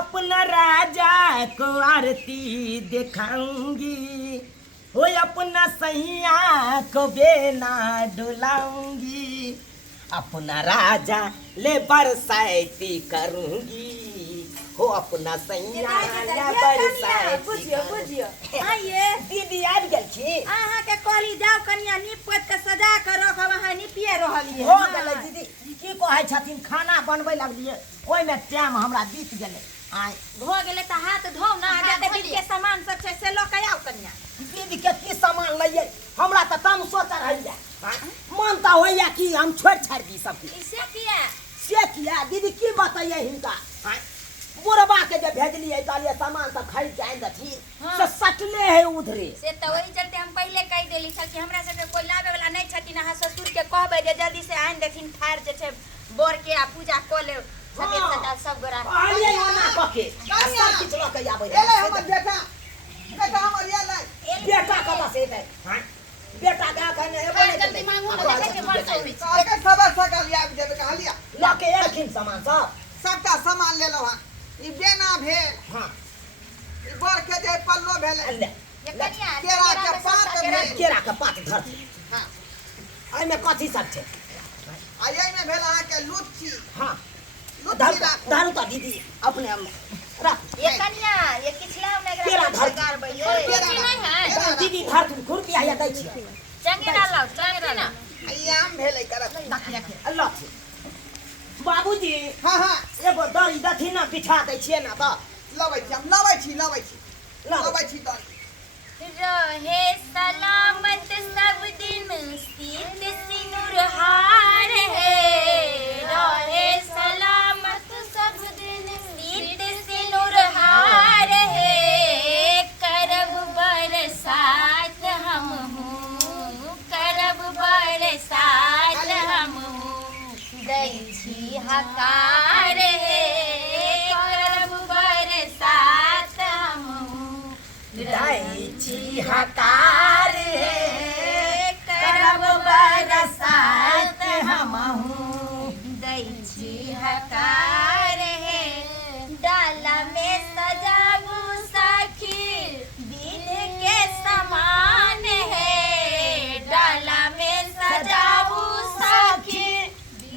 अपना राजा को आरती दिखाऊंगी, वो अपना सैया को बेना डुलाऊंगी, अपना राजा ले बरसाती करूंगी, हो अपना सैया ले बरसाती बुझियो बुझियो आइए दीदी आबि गेल छी अहाँ के कहली जाओ कनिया निपत के सजा के रखब अहाँ निपिए रहलिए हो गेलै दीदी की कहै छथिन खाना बनबै लगलिए ओइ में टाइम हमरा बीत गेलै आइ भ गेलै त हाथ धो ना जते बीच के सामान सब छै से ल के आओ कनिया दीदी के की सामान लइए हमरा त तम सोच रहैया मन त होइया कि हम छोड़ छाड़ दी सब से किया दीदी की बताइए हिनका बुढ़बा के जे भेजलिए कहलिए सामान सब खरीद के आइन दथी से सटले है उधरे से त वही चलते हम पहले कह देली छल कि हमरा सबके कोई लावे वाला नहीं छथिन अहाँ ससुर के कहबै जे जल्दी से आइन देथिन ठार जे छै बोर के आ पूजा क ले छथिन सटा सब गोरा कहलिए ना कके सब किछ ल के आबै एले हमर बेटा हमर ये लाई बेटा कब से एतै बेटा का कहने है बोले जल्दी मांगू ना देखे के वर्ष होई आके खबर सकल याद देबे कहलिया ल के एलखिन सामान सब सबटा सामान ले लो हां ई बेना भेल हां ई बर के जे पल्लो भेल ले ये कनिया केरा के पात भेल केरा के पात धर हां आई में कथी सब छै आई में भेल अहाँ के लुच्ची हां लुच्ची राखो दारू त दीदी अपने रख ये कनिया ये किछला में केरा धर सरकार बइए नहीं है दीदी धर तुम खुरपी आया दै छी चंगे डालो चंगे ना आई आम भेल करत अल्लाह बाबूजी हां हां एगो दरी दथी ना बिछा दै छियै ना त लबै छी हम लबै छी दरी रहे सलामत सब दिन सीत सिनुर हार है रहे सलामत सब दिन सीत सिनुर हार है करब बरसात हम हूँ करब बरसात हम हूँ दै छी हकार है करब बरसात हम हूँ दै छी हकार है करब बरसात हमहू दै छी हकार है डाला में सजाबू सखी दिन के समान है डाला में सजाबू सखी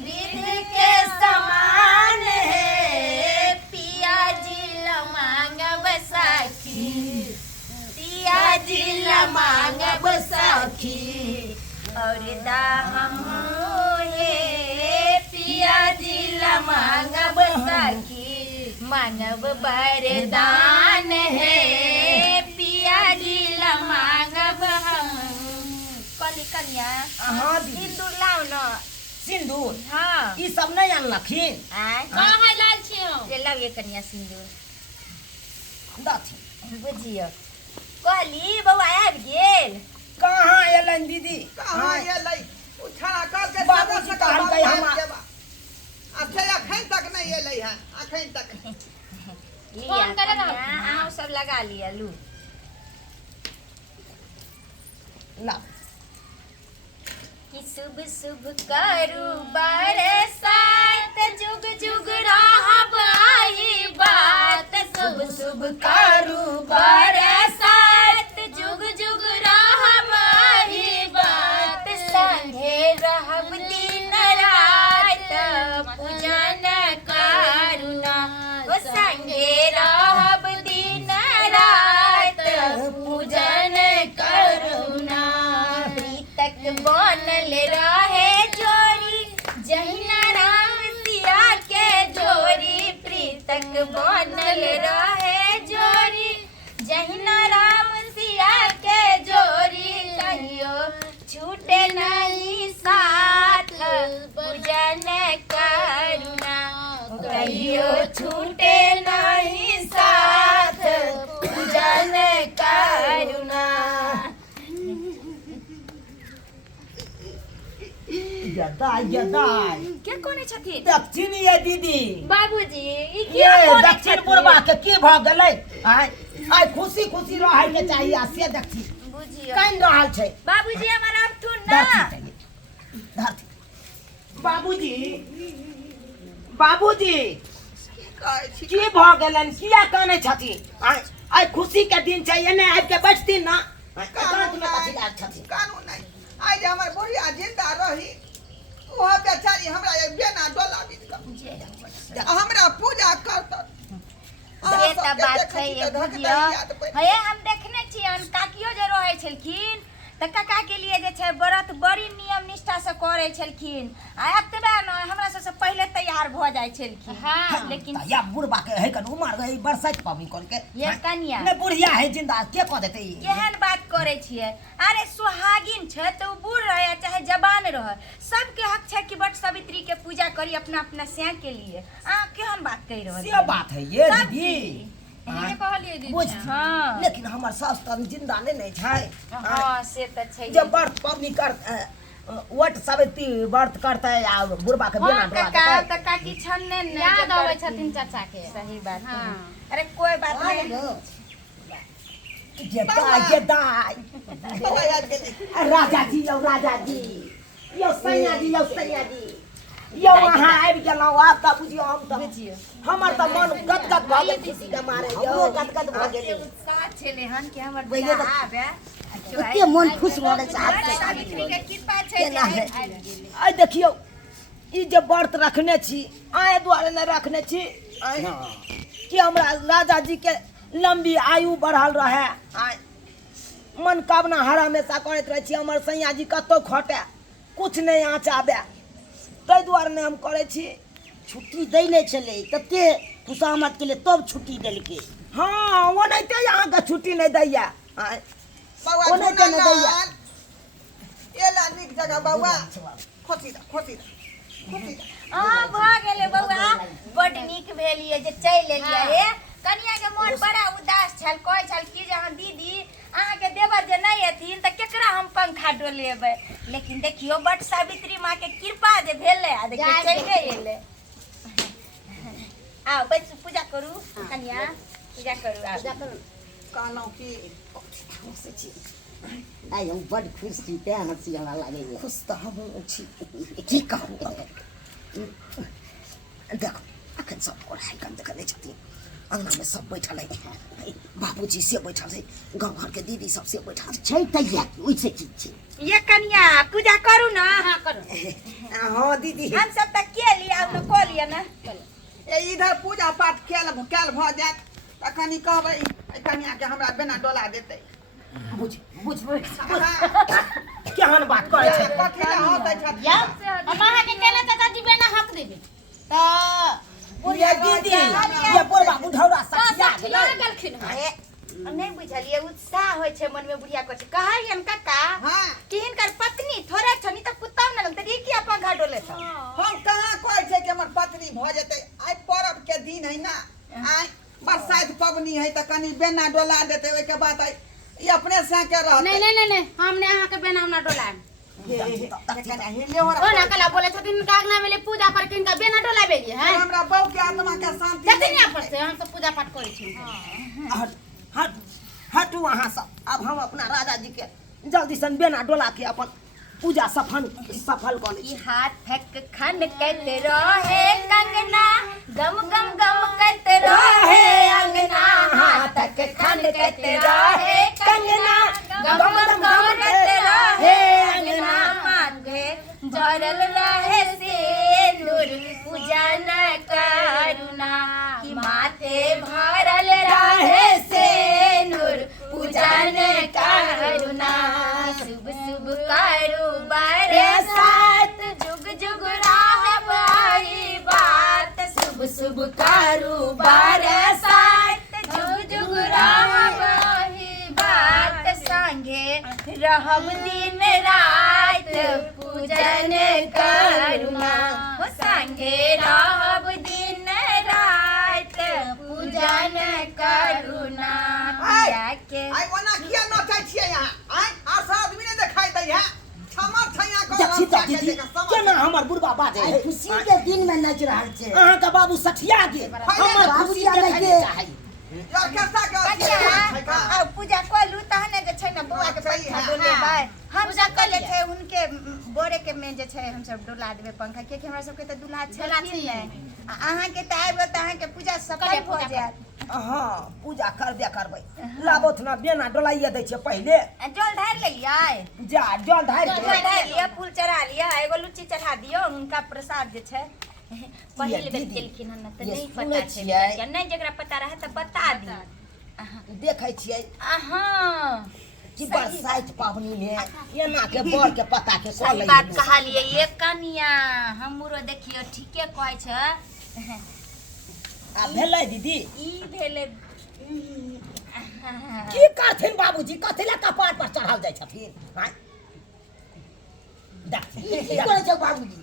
दिन के समान है पिया जी मांगब सखी पिया जी मांगब सखी और दाम हे पिया जी मांगब सखी मांगब वरदान है पिया जी मांगब हम कली कन्या हां दीदी सिंदूर लाओ न सिंदूर हाँ ई सब नहीं अनलखिन आय कहाँ है लाल छियो ले लगे कन्या सिंदूर दथी बुझियो कहली बौआ आबि गेल कहाँ एलन दीदी कहां ये लै उठा कर के बाबूजी कहलकै हमरा अच्छा अखन तक नहीं एलै है अखन तक फोन करे ना अहाँ सब लगा लिया लू ला कि शुभ शुभ करू बरसात जुग जुग रहब आई बात शुभ शुभ करू बरसात जुग जुग रहब आई बात संगे रहब दिन रात पूजन करुणा ओ संगे रहब दिन रात पूजन करुणा तक बनल रहे जोड़ी जहिना राम सिया के जोड़ी प्रीतक बनल रहे जोड़ी जहिना राम सिया के जोड़ी कहियो छूटे नहीं साथ पूजन करुणा कहियो छूटे नहीं साथ पूजन करुणा यदाई क्या कोने छथिन दक्षिण ये दीदी बाबूजी ई ये किया कोने दक्षिण पूर्वा के की भ गेलै आइ खुशी खुशी रहै के चाहिए आ से दक्षिण बुझियो कइन रहल छै बाबूजी हमारा अब ठुन ना धरती बाबूजी बाबूजी कहै छी की भ गेलन किया कानै छथिन आइ खुशी के दिन छै एने आबि के बैठथिन ना कान में कथि लाग छथिन कानून नहीं आई जे हमर बुढ़िया जिंदा रही ओह बेचारी हमरा ये बेना डोला बीत हमरा पूजा करत ये त बात छै ये बुझियो हे हम देखने छियन काकियो जे रहै छलखिन त काका के लिए जे छै व्रत बड़ी नियम निष्ठा से करै छलखिन आ एतबे न हमरा सबसे पहिले तैयार भ जाय छलखिन हां लेकिन या बुढ़बा के है कन उमर गई बरसात पाबी कोन के ये कनिया ने बुढ़िया है जिंदा के क देते केहन बात करे छिए अरे सुहागिन छै त बूढ़ रहे चाहे जवान रहे सबके हक छै कि बट सावित्री के पूजा करी अपना अपना स्या के लिए केहन बात कहि रहल से बात है ये दीदी ये कहलिए दीदी हां लेकिन हमर सास त जिंदा नहीं छै हां से त छै जब व्रत पाबनी कर वट सावित्री व्रत करते आ बुढ़बा के बेना डोला काका त काकी छन्ने न याद आवे छथिन चाचा के सही बात हां अरे कोई बात नहीं ये दाई राजा जी यो सैया जी यो वहां आबि गेलौ आब त बुझियो हम त हमर त मन गदगद भ गेल खुशी के मारे यो गदगद भ गेल उत्साह छले हन कि हमर बियाह आबे ओते मन खुश भ गेल सावित्री के कृपा छै आई देखियो ई जे व्रत रखने छी आए द्वारे न रखने छी कि हमरा राजा जी के लंबी आयु बढ़ल रहे मनोकामना हर हमेशा करैत रहे छी हमर सैया जी कतो खटे कुछ नहीं आचाबे तै द्वारे ने हम करे छी छुट्टी दै नै छलै तते खुशामद के लिए तब छुट्टी देलकै हां ओनैते यहाँ के छुट्टी नहीं दैया ओनैते नहीं दैया एला निक जगह बाबा खोती हां भ गेले बौआ बड नीक भेलिए जे चल एलिए हे कनिया के मन बड़ा उदास छल कहै छल कि जे दीदी अहाँ के देवर जे नहीं एथिन त केकरा हम पंखा डोलेबै लेकिन देखियो बट सावित्री मां के कृपा जे भेले आ देखियो चले एले आओ बस पूजा करू कनिया पूजा करू कानो की आई हम बड़ खुश छी ते हंसी हमरा लागे खुश त हम छी की कहूं देखो अखन सब ओढ़ाई कम देखने छथिन अंगना में सब बैठल है बाबूजी से बैठल है गांव घर के दीदी सब से बैठल छै तैया ओइसे की छै ये कनिया पूजा करू ना हां करू हां दीदी हम सब तक के लिया हम को लिया ना ए इधर पूजा पाठ कैल भ जात तखनी कहबै कनिया के हमरा बेना डोला देतै बुझ केहन बात करे छै कथि ला होतै छत या हम अहाँ के केना चाचा जी बेना हक देबे त ये दीदी ये बुढ़बा बुढ़ौरा सखिया गेलखिन नहीं बुझलिए उत्साह होय छै मन में बुढ़िया कहै छै कहैयन काका हां कि हिनकर पत्नी थोड़े छनी त कुत्ता न लगते ई किया पंखा डोले छ हम कहां कहै छै कि हमर पत्नी भ जेतै आइ पर्व के दिन है ना आइ बरसात पबनी है त कनी बेना डोला देतै ओइ के बाद ई अपने से के रहत नहीं हमने अहाँ के बेना ना डोलाएम ओ ओ ना कला बोले छथिन कागना में पूजा करके इनका बेना डोलाबे लिए है हमरा बहू के आत्मा के शांति जतिन यहाँ पर से हम तो पूजा पाठ करे छी हटू वहां सब अब हम अपना राजा जी के जल्दी सन बेना डोला के अपन पूजा सफल कर ली ई हाथ फेक खन कहते रहे कंगना गम गम गम कहते रहे अंगना हाथ फेक खन कहते रहे कंगना गम गम गम कहते रहे अंगना मांगे जरल रहे से नूर पूजा न करुणा कि माथे भरल रहे से नूर पूजा न करुणा शुभ शुभ करू बरसात जुग जुग राह आई बात शुभ शुभ करू बरसात जुग जुग राह आई बात संगे रहब दिन रात पूजन करुणा हो संगे रहब दिन रात पूजन करुणा आई ओना किया नचै छियै यहाँ आई आर आदमी ने देखाई दै है हमर छैया को दीदी केना हमर बुढ़बा बाजे है खुशी के दिन में नाच रहल छै अहाँ का बाबू सठिया गेल हमर खुशी देखे चाहे ऑर्केस्ट्रा के पूजा कलू तहने जे छै न बौआ के पंखा डोलेबै हम सब कले छै उनके बोरे के में जे छै हम सब डोला देबे पंखा के हमरा सब के त दुल्हा छै अहाँ के त आबो त अहाँ के पूजा सफल हो जात। हाँ पूजा करबे करबै लाबोथ ना बेना डोलाइए दै छै पहिले जल ढार लेलियै जा जल ढारि जल ढार लिया फूल चढ़ा लिया एगो लुच्ची चढ़ा दियो उनका प्रसाद जे छै पहिले बेर केलखिन हन त नहीं पता छै क्या नहीं जकरा पता रहे त बता दी देखै छियै हाँ कि बरसाइत पाबनी में एना के बर के पता के कह सही बात कहलिए ये कनिया हमरो देखियो ठीके कहै छै आ भेलै दीदी ई भेले की करथिन बाबूजी कथि ला कपार पर चढ़ाल जाइ छथिन हां देखथिन की करै छै बाबूजी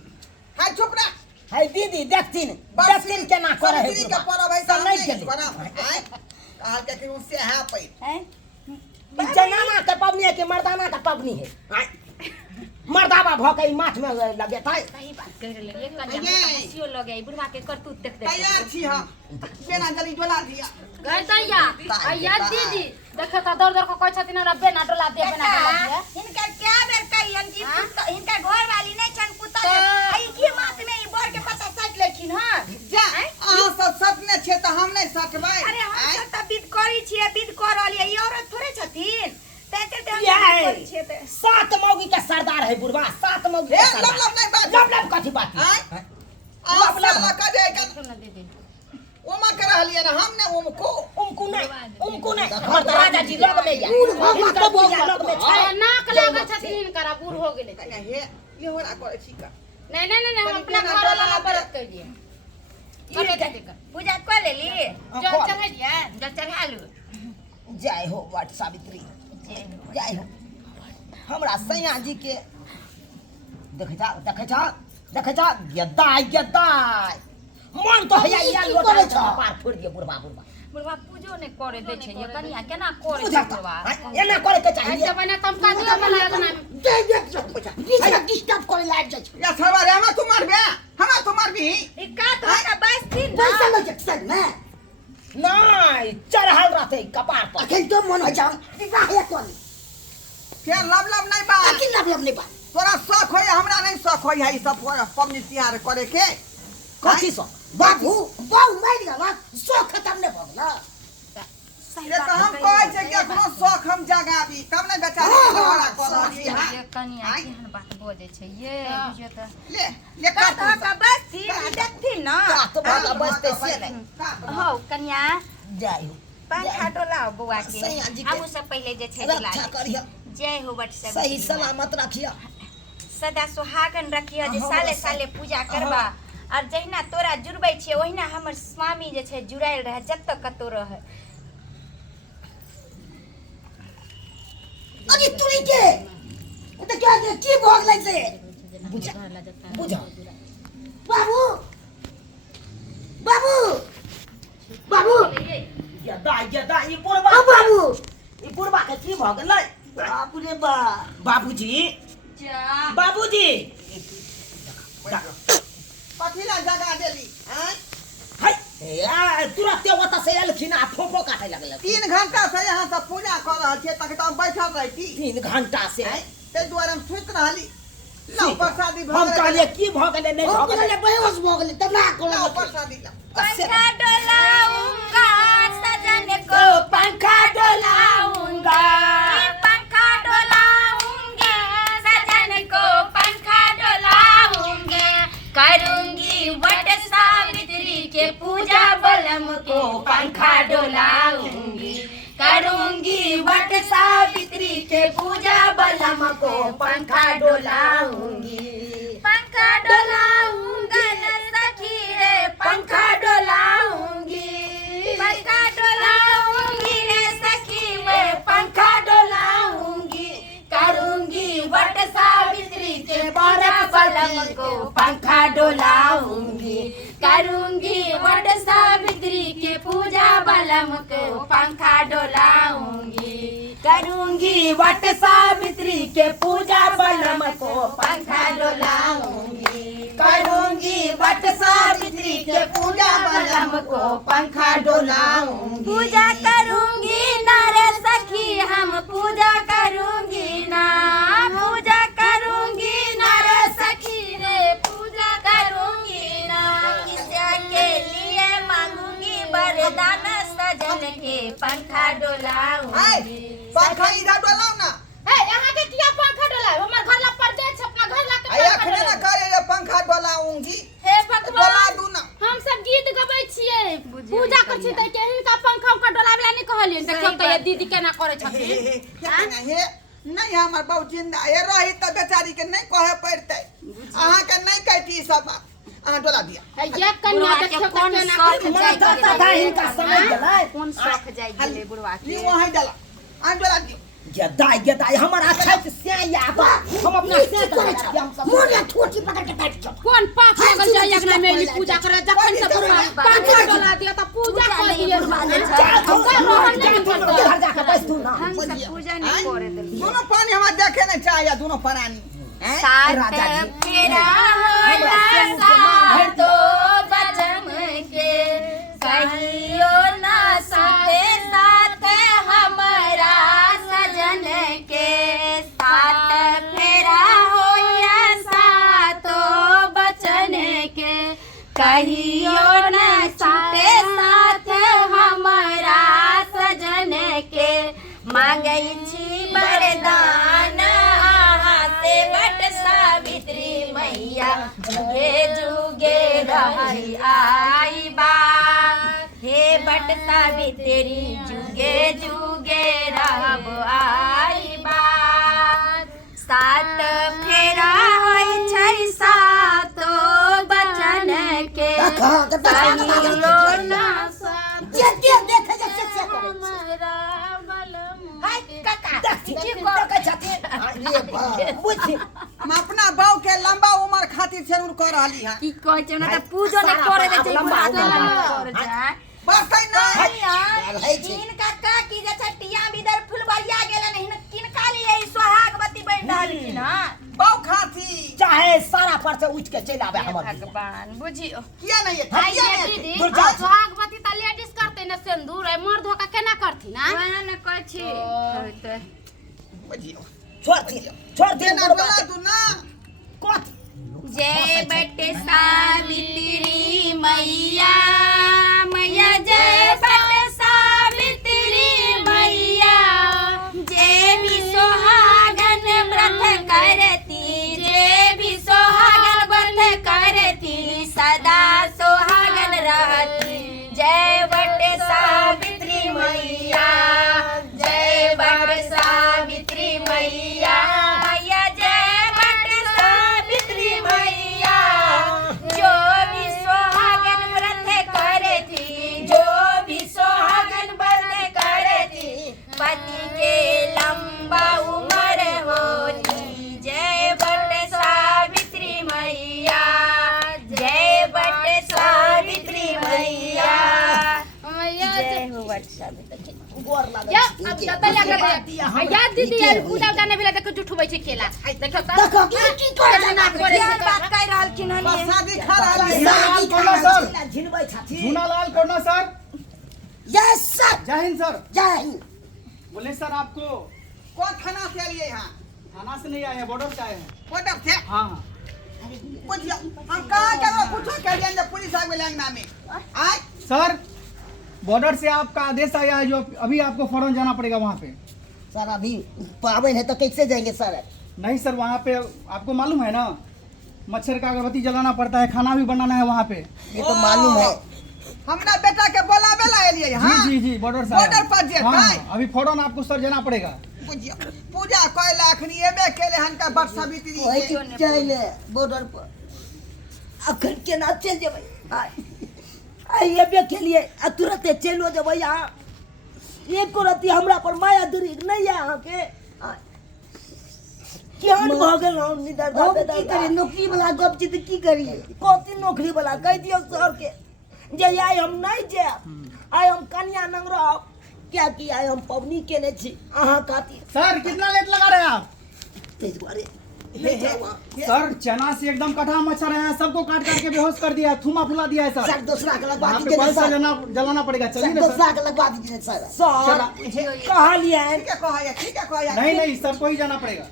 हाय चुप रह हाय दीदी देखथिन देखथिन केना करे है के परब है सब नहीं केली आय कहल के कि से है पै हैं ई जनाना के पबनी है कि मर्दाना के पबनी है हां मर्दावा भके ई माथ में लगेतै सही बात कह रहले ये कनिया हंसियो लगे ई बुढ़वा के करतूत देख देख तैयार छी हम बेना जल्दी डोला दिया घर दैया अय्या दीदी देखे त दौड़ दौड़ के कहै छथिन हमरा बेना डोला दे बेना डोला दे इनका क्या बेर कहियन कि इनका घर वाली नहीं छन पुता आई की मात में ई बर के पता सट लेखिन हां जा अहाँ सब सटने छे त हम नहीं सटबै अरे हम सब त विद करी छिए विद कर रहलिए ई औरत थोड़े छथिन ते हम ये करी छिए त सात मौगी के सरदार है बुढ़वा सात मौगी के लब लब नहीं बात लब लब कथी बात आय आप साला का जाएगा सुन दीदी ओमा कर रहलिए ना हमने उनको उनको नहीं हमर तो राजा जी लग में या उनका बुढ़िया लग में छै नाक लागल छथिन हिनकरा बूढ़ हो गेले हे ये होरा करे छी का नहीं नहीं नहीं हम अपना घर वाला व्रत कर लिए करे दे कर पूजा कर लेली जल चढ़ा दिया जल चढ़ा लू जय हो वट सावित्री जय हो हमरा सैया जी के देखे जा गद्दाई मन तो हैया या लोट पार छोड़ दिए बुढ़वा बुढ़वा पूजो नहीं करे दे छै ये कनिया केना करे बुझा बुढ़वा एना करे के चाहिए ऐसे बना तम का दिया बना बना पैसा डिस्टर्ब करे लाग जाय छै या सरवा रे हम तुम्हार बे हम तुम्हार भी ई का तो का बस दिन पैसा लग जक्सन में नहीं चढ़ल रहते कपार पर अखन तो मन हो जाओ विवाह या कोनी फिर लब लब नहीं बा अखन लब लब नहीं बा तोरा शौक होय हमरा नहीं शौक होय है ई सब पबनी तिहार करे के कथी सो बाबू बहु मार गला सो खत्म नहीं भ गेला ये तो हम कहै छै कि कोनो शौक हम जगाबी तब ने बेचारी झगड़ा कर रहली है ये कनिया केहन बात बोले छै ये बुझियो त ले का तो का बस दिन देखथिन ना तो भागा बजते से नहीं हो कनिया जय हो पंखा डोलाओ बुआ के सैया जी के हमहू सब पहले जे छै डोला रक्षा करिया जय हो बट सब सही सलामत रखिया सदा सुहागन रखियो जे साले साले पूजा करबा और जहिना तोरा जुड़बै छियै ओहिना हमर स्वामी जे छै जुड़ायल रहे जब तक कतो रहे अरे तुरी के तो क्या की भोग लग से बुझा बाबू बाबू बाबू यदा ई बुढ़वा के की भोग लय बाबू रे बा बाबूजी बाबूजी पथिला जगा देली हैं हाय यार तुरंत ओता से एलखिन आ फोफो काटे लगल 3 घंटा से यहाँ सब पूजा कर रहल छियै तक तो हम बैठल रही 3 घंटा से ते द्वारे हम सुत रहली ला प्रसादी हम कहलिए की भ गेलै नहीं भ गेलै बेहोश भ गेलै तब ना ला प्रसादी ला पंखा डोलाऊंगा सजन को पंखा डोलाऊंगा पंखा डोलाऊंगी सजन को पंखा डोलाऊंगी करूंगी वट सावित्री के पूजा बलम को पंखा डोलाऊंगी करूंगी वट सावित्री के पूजा बलम को पंखा डोलाऊंगी पंखा डोलाऊंगा न सखी रे पंखा डोलाऊंगी पंखा डोलाऊंगी रे सखी मैं पंखा डोलाऊंगी करूंगी वट सावित्री के पूजा बलम को पंखा डोलाऊंगी करूंगी वट सावित्री के पूजा बलम को पंखा डोलाऊंगी करूंगी वट सावित्री के पूजा बलम को पंखा डोलाऊंगी करूंगी वट सावित्री के पूजा बलम को पंखा डोलाऊंगी पूजा करूंगी ना रे सखी हम पूजा करूंगी ना पूजा करूंगी ना रे सखी रे पूजा करूंगी ना किसे बरदान सजन के पंखा डोलाऊंगी पंखा इधर डोलाओ ना ए यहाँ के किया पंखा डोला हमर घर ला पर जाए छै अपना घर ला के आया खने ना करे ये पंखा डोलाऊंगी हे डोला भगवान दू ना हम सब गीत गबै छियै पूजा कर छी त के हिनका पंखा का डोलावला नहीं कहलियन देखो त ये दीदी केना करे छथिन हे नहीं हमर बहु जिंदा ये रही त बेचारी के नहीं कहे पड़ते अहाँ के नहीं कहती सब अहाँ डोला दिया है ये कन्या देखो कौन केना शौक करे जाय माता दा हिनका समय गेलै कौन शौक जाय गेलै बुढ़वा ली के वहां डाला अहाँ डोला दियो गेदाई हमर अच्छा से स्याया बा हम अपना से करे छी हम सब मोरे ठोठी पकड़ के काट छ कौन पाप लगल जाय एकरा में पूजा करे जखन से बुढ़वा पंखा डोला दिया त पूजा कर दिए घर जाके बैस तू ना हम सब पूजा नहीं करे देली दोनों पानी हमारे देखे नहीं चाहिए दोनों प्राणी साथ फेरा साथ तो बचम के कहियो ना साथे साथ हमारा सजन के साथ फेरा होया सातो बचन के कहियो ना साथे साथ हमारा सजन के मांगै छी वरदान से बट सावित्री मैया जुगे जुगे रही आई बा हे बट सावित्री जुगे जुगे रहब आई बा सात फेरा होय छै सातो बचन के कहियो ना जे देखे जे से करे हमरा बलम हाय काका देख छथि रे बा बुझी हम अपना बाऊ के लंबा उम्र खातिर जरूर कर रहली है की कहै छै ना त पूजो नै करे दे छै लंबा कर जाय बस कहीं नहीं इनका का की जे छै टिया बिदर फुलबरिया गेलन हिन किनका लिए ई सोहागवती बन रहलखिन हां बाऊ खाती चाहे सारा पर से उठ के चल आवे हमर भगवान बुझियो किया नहीं है हाय किया ये नहीं दीदी दूर जा। सुहागवती त लेडीज करते न सिंदूर है मर्द होका केना करथिन ना वहां न कहै छी बुझियो छोड़ दे देना डोला दू ना कथी जय बट सावित्री मैया मैया जय बट सावित्री मैया जय भी सोहागन व्रत करती जय भी सोहागन व्रत करती सदा सोहागन रहती जय बट सावित्री मैया जय बट सावित्री मैया मैया जय बट सावित्री मैया जो भी सोहागन व्रत करती जो भी सोहागन व्रत करती पति के लंबा उम्र होती जय बट सावित्री मैया जय बट सावित्री मैया मैया जय हो बट सावित्री गोर लागल या अब बताया कर या दीदी यार पूजा उठाने बेला देखो जुठुबै छै केला देखो त देखो की करे ना करे क्या बात कह रहलखिन हन ये? शादी खा रहली है सादी कोना सर? झिनबै छथि झूनालाल कोना सर? यस सर जय हिंद सर। जय हिंद बोले सर आपको कौन खाना से लिए यहाँ थाना से नहीं आए हैं, बॉर्डर से आए हैं। बॉर्डर से हाँ हाँ। बुझियो हम कहाँ के पूछो के लिए जब पुलिस आ गेल अंगना में आय सर बॉर्डर से आपका आदेश आया है जो अभी आपको फौरन जाना पड़ेगा वहाँ पे। सर अभी पावन है तो कैसे जाएंगे सर नहीं सर वहाँ पे आपको मालूम है ना मच्छर का अगरबत्ती जलाना पड़ता है, खाना भी बनाना है वहाँ पे। ये तो मालूम है हमरा बेटा के बोलावे ला एलिए यहाँ जी जी जी बॉर्डर से आया। बॉर्डर पर जे हाँ, है। हाँ, अभी फौरन आपको सर जाना पड़ेगा। बुझियो पूजा कोई लाखनी एबे केले हन का बट सावित्री वही के। के चले बॉर्डर पर अखन के ना चल जेबै आई ये के लिए तुरंत चलो जेबै यहाँ एक रति हमरा पर माया दरी नहीं है अहाँ के केहन भ गेल हम निदर की करी नौकरी वाला गप छी त की करी कथी नौकरी वाला कह दियो सर के जे आइ हम नहीं जायब आइ हम कन्या नंग रहब क्या कि आइ हम पबनी केने छी अहाँ खातिर सर कितना लेट लगा रहे हैं आप? ताहि दुआरे सर चना से एकदम कटा मच्छर है, सबको काट काट के बेहोश कर दिया है, थूमा फुला दिया है सर। सर दूसरा के लगवा वहाँ पे दीजिए कौन सा सर जलाना पड़ेगा, चलिए ना दूसरा सर। के लगवा दीजिए सर सर कहलिए ठीक है कहया ठीक है कहया नहीं नहीं सर को ही जाना पड़ेगा।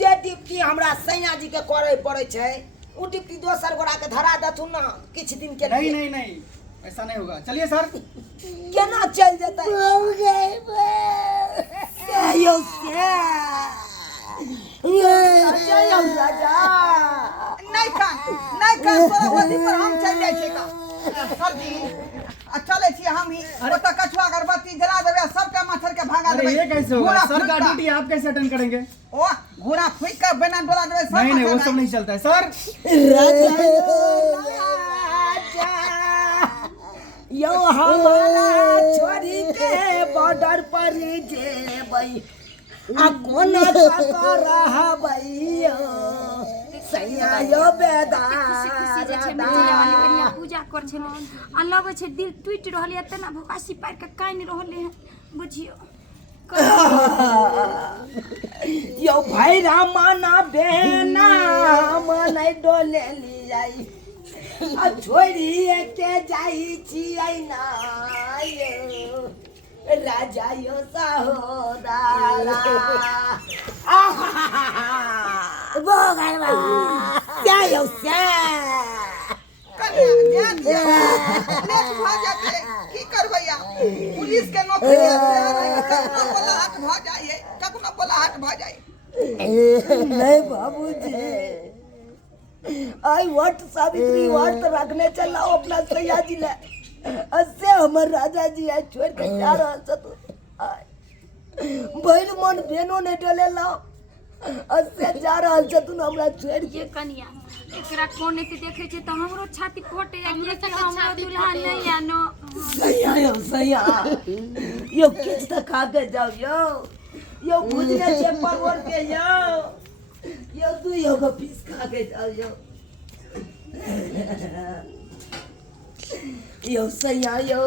जे ड्यूटी हमरा सैया जी के करे पड़े छै उ ड्यूटी दोसर गोरा के धरा दथु ना किछ दिन के नहीं लिए नहीं नहीं ऐसा नहीं होगा, चलिए सर। केना चल जेतै यो से राजा यो राजा नहीं कान तोरा होती पर हम चल जाय छै का सर जी चले छी हम ही ओतऽ कछुआ अगरबत्ती जला देबे सबके मच्छर के भगा अरे देबे ये कैसे होगा सर का ड्यूटी आप कैसे अटेंड करेंगे? ओ घोड़ा फूक कर बिना डोला देबे सब नहीं वो मच्छर सब नहीं चलता है सर। राजा यो हमारा छोड़ी के बॉर्डर पर जेबै आ कोन रहबै सैया यो खुशी जे छै मिथिला वाली कन्या पूजा कर छै आ लगे छै दिल टूटि रहल है तना भकासी पार के काइन रहले हैं बुझियो यो भैरा माना बेना मनै डोले लियाई आ छोड़ी के जाई छियै ना यो राजा यो सहोदरा बोगरवा क्या यो से कन्या ज्ञान नेट भ जाते की करबैया पुलिस के नौकरी कखनो बोला हाथ भ जाइए कखनो बोला हाथ भ जाइए नहीं बाबूजी आई व्हाट सावित्री व्हाट रखने चलाओ अपना सैया जी ले असे हमर राजा जी आई छोड़ के जा रहल छथुन बैल मन बेनो ने डले लाओ असे जा रहल छथुन हमरा छोड़ के ये कन्या एकरा कोने के देखे छै त हमरो छाती फोटे या कि हमरो दुल्हा नहीं आनो सैया यो सैया यो किछ त खा के जाओ यो भुजने छे परवर के यो तू यो को पीस खा के जाओ यो सैया यो